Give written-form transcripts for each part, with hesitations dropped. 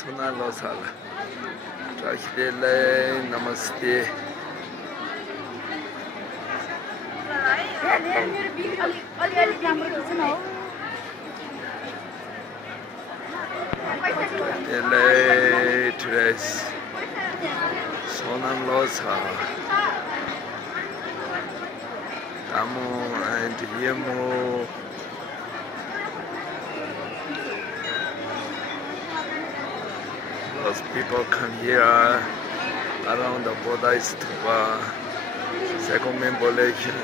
Sonam Losar. Tashi Delek, Namaste. Delek, Tres. Sonam Losar. Tamu and Yemo. Those people come here around the Boudha Stupa, second membership,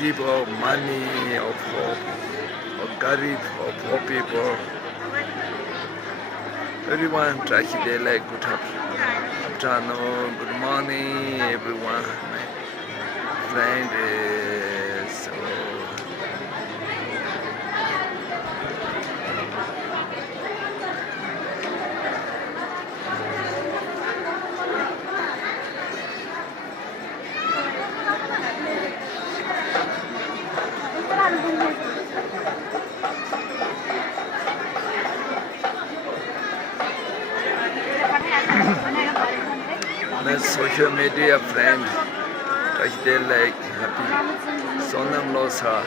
give of money, of hope, of garib, of poor people. Everyone, Tashi Delek, good afternoon, good morning, everyone. My friend is my social media friend, Tashi Delek, happy Sonam Losar.